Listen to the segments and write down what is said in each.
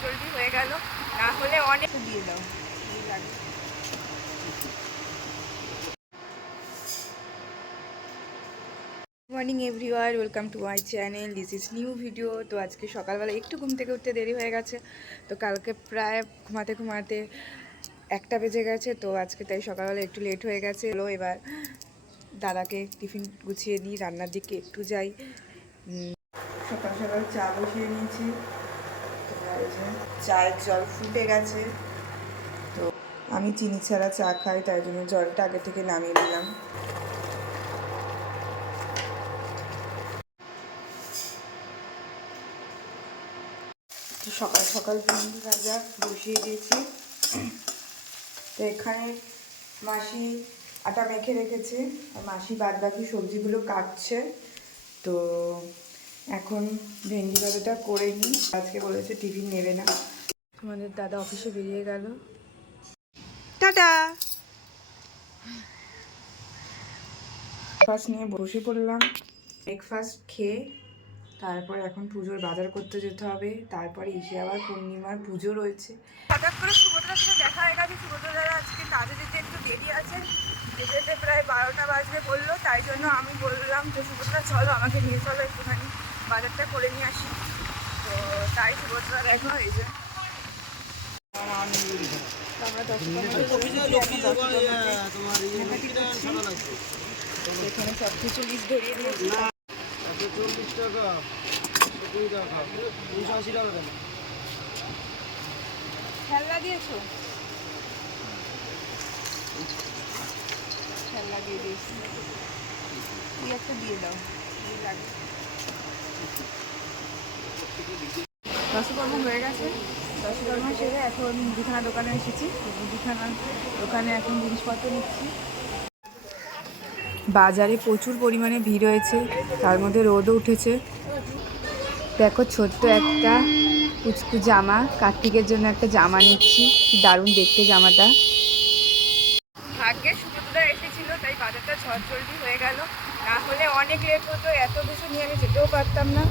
ঝড় হয়ে গেল, না হলে অনেক দিয়ে দাও লাগে। Morning everyone, welcome to my channel, this is new video. তো আজকে সকালবেলা একটু ঘুম থেকে উঠতে দেরি হয়ে গেছে, তো কালকে প্রায় ঘুমাতে ঘুমাতে 1টা বেজে গেছে, তো আজকে তাই সকালবেলা একটু লেট হয়ে গেছে। এবার দাদাকে টিফিন গুছিয়ে দিই, রান্নার দিকে একটু যাই। সকাল সকাল চা বসিয়ে নিয়েছি, চায়ের জল ফুটে গেছে। তো আমি চিনি ছাড়া চা খাই, তাই জন্য জলটা আগে থেকে নামিয়ে দিলাম। সকাল সকাল ভেন্ডি ভাজা বসিয়ে দিয়েছি। তো এখানে মাসি আটা মেখে রেখেছে, আর মাসি বাদ বাকি সবজিগুলো কাটছে। তো এখন ভেন্ডি ভাজাটা করে নিই। আজকে বলেছে টিফিন নেবে না। তোমাদের দাদা অফিসে বেরিয়ে গেল, টাটা। ব্রেকফাস্ট নিয়ে বসে পড়লাম। ব্রেকফাস্ট খেয়ে তারপর এখন পুজোর বাজার করতে যেতে হবে। তারপরে এসে আবার পূর্ণিমার পুজো রয়েছে। হঠাৎ করে সুভদ্রার সাথে দেখা হয়ে গেছে। সুভদ্রা দাদা আজকে কাজে যেতে একটু দেরি আছে, যেতে প্রায় 12টা বাজবে বললো। তাই জন্য আমি বললাম যে সুভদ্রা চলো, আমাকে নিয়ে চলো, একটুখানি বাজারটা করে নিয়ে আসি। তো তাই সুভদ্রা দেখো এই যে আমরা এখানে সব কিছু লিস্ট ধরিয়ে দিয়েছি। 40 টাকা, 70 টাকা, 80 টাকা দেন। খেলনা দিয়েছো? খেলনা দিয়ে দিয়েছি, তুই একটা দিয়ে দাও, লাগে। দশকর্ম হয়ে গেছে, দশকর্ম সেরে এখন মুদিখানা দোকানে এসেছি। মুদিখানা দোকানে এখন জিনিসপত্র নিচ্ছি। বাজারে প্রচুর পরিমাণে ভিড় হয়েছে, তার মধ্যে রোদও উঠেছে। দেখো ছোট্ট একটা কুচকু জামা, কার্তিকের জন্য একটা জামা নিচ্ছি। দারুণ দেখতে জামাটা। ভাগ্যে সুভদ্রা এসেছিল, তাই বাজারটা ঝড় হয়ে গেল, না হলে অনেক লেট হতো। এত কিছু নিয়ে আমি যেতেও পারতাম না।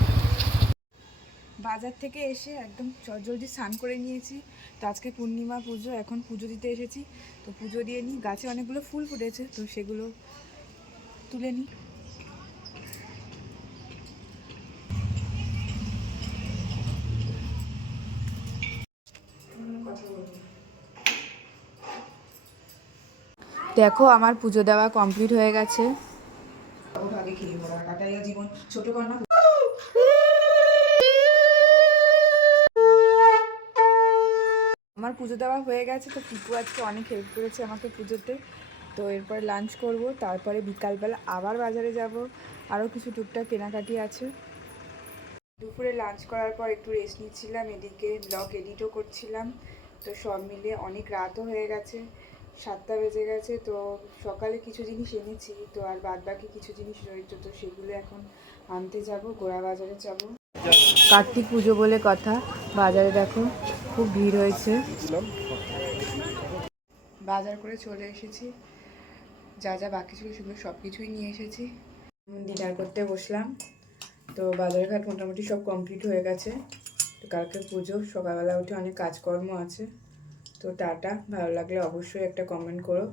বাজার থেকে এসে একদম ঝড় স্নান করে নিয়েছি। তো আজকে পূর্ণিমা পুজো, এখন পুজো দিতে এসেছি। তো পুজো দিয়ে নিই। গাছে অনেকগুলো ফুল ফুটেছে, তো সেগুলো তুলে নিই। দেখো আমার পুজো দেওয়া কমপ্লিট হয়ে গেছে। আমার পুজো দেওয়া হয়ে গেছে। তো টিপু আজকে অনেক হেল্প করেছে আমাকে পুজোতে। তো এরপর লাঞ্চ করব, তারপরে বিকালবেলা আবার বাজারে যাব, আরও কিছু টুকটাক কেনাকাটি আছে। দুপুরে লাঞ্চ করার পর একটু রেস্ট নিচ্ছিলাম, এদিকে ব্লগ এডিটও করছিলাম। তো সব মিলে অনেক রাতও হয়ে গেছে, 7টা বেজে গেছে। তো সকালে কিছু জিনিস এনেছি, তো আর বাদ বাকি কিছু জিনিস রয়েছে, তো সেগুলো এখন আনতে যাব, গোড়া বাজারে যাব। কার্তিক পুজো বলে কথা, বাজারে দেখো খুব ভিড় হয়েছে। বাজার করে চলে এসেছি, যা যা বাকি ছিল সেগুলো সব কিছুই নিয়ে এসেছি। ডিনার করতে বসলাম। তো বাজার ঘাট মোটামুটি সব কমপ্লিট হয়ে গেছে। তো কালকে পুজো, সকালবেলা উঠে অনেক কাজকর্ম আছে। তো টাটা, ভালো লাগলে অবশ্যই একটা কমেন্ট করো।